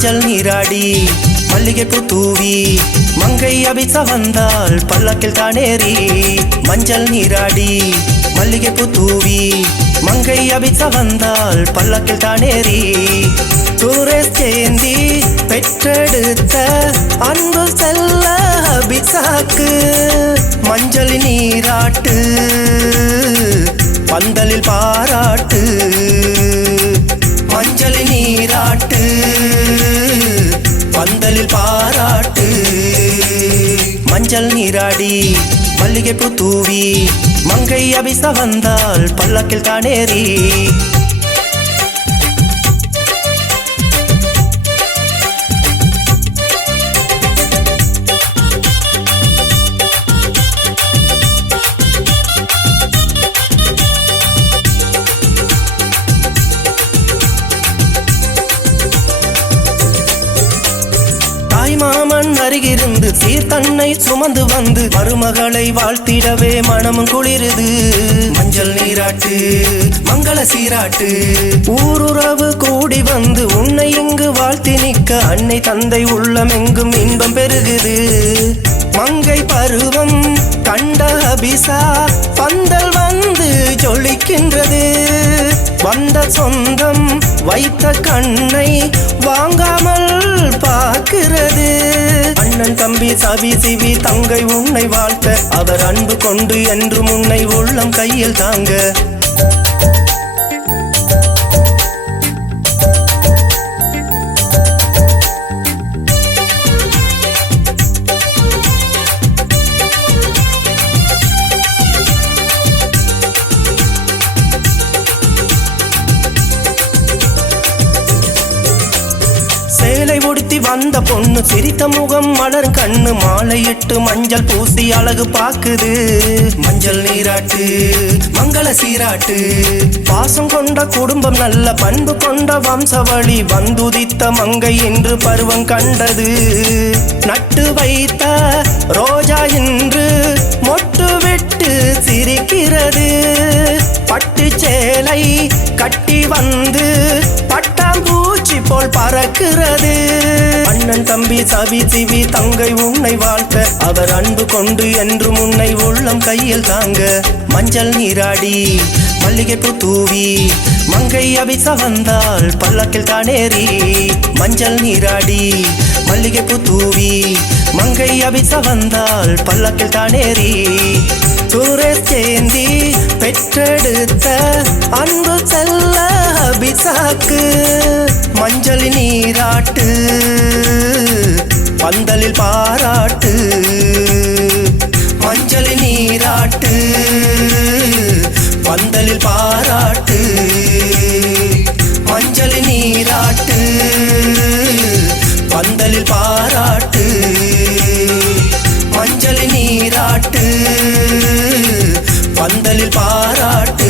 மஞ்சள் நீராடி மல்லிகைப்பூ தூவி மங்கை அபிச வந்தாள் பல்லக்கில் தானேறி. மஞ்சள் நீராடி மல்லிகைப்பூ தூவி மங்கை அபிச வந்தாள் பல்லக்கில் தானேறி. சுரேஷ் சேந்தி பெற்றெடுத்த அன்பு செல்ல அபிசாக்கு மஞ்சள் நீராட்டு பந்தலில் பாராட்டு. மஞ்சள் நீராட்டு பந்தலில் பாராட்டு. மஞ்சள் நீராடி மல்லிகைப்பூ தூவி மங்கை அபிச வந்தாள் பல்லக்கில் தானேறி. மாமன் அருகிருந்து சீர்தன்னை சுமந்து வந்து மருமகளை வாழ்த்திடவே மனமும் குளிருது. மஞ்சள் நீராட்டு மங்கள சீராட்டு ஊருறவு கூடி வந்து உன்னை இங்கு வாழ்த்தி நிற்க அன்னை தந்தை உள்ளமெங்கும் இன்பம் பெருகுது. மங்கை பருவம் கண்ட அபிசா பந்தல் வந்து ஜொலிக்கின்றது. வந்த சொந்தம் வைத்த கண்ணை வாங்காமல் பார்க்கிறது. அண்ணன் தம்பி சவி சிவி தங்கை உன்னை வாழ்த்த அவர் அன்பு கொண்டு என்று உன்னை உள்ளம் கையில் தாங்க. சேலை உடுத்தி வந்த பொண்ணு சிரித்த முகம் மலர் கண்ணு மாலையிட்டு மஞ்சள் பூசி அழகு பாக்குது. மஞ்சள் நீராட்டு மங்கள சீராட்டு பாசம் கொண்ட குடும்பம் நல்ல பண்பு கொண்ட வம்சவழி வந்துதித்த மங்கை என்று பருவம் கண்டது. நட்டு வைத்த ரோஜா இன்று மொட்டு விட்டு சிரிக்கிறது. பட்டு சேலை கட்டி வந்து பட்டாம்பூச்சி போல் பறக்கிறது. அண்ணன் தம்பி சவி சிவி தங்கை உன்னை வாழ்த்த அவர் அன்பு கொண்டு என்று உன்னை உள்ளம் கையில் தாங்க. மஞ்சள் நீராடி மல்லிகைப்பூ தூவி மங்கை அபிச வந்தாள் பல்லக்கில் தானேறி. மஞ்சள் நீராடி மல்லிகைப்பூ தூவி மங்கை அபிச வந்தாள் பல்லக்கில் தானேறி. சுரேஷ் சேந்தி பெற்றெடுத்த அன்பு செல்ல அபிசாக்கு மஞ்சள் நீராட்டு பந்தலில் பாராட்டு. மஞ்சள் நீராட்டு பந்தலில் பாராட்டு. மஞ்சள் நீராட்டு பந்தலில் பாராட்டு. மஞ்சள் நீராட்டு பந்தலில் பாராட்டு.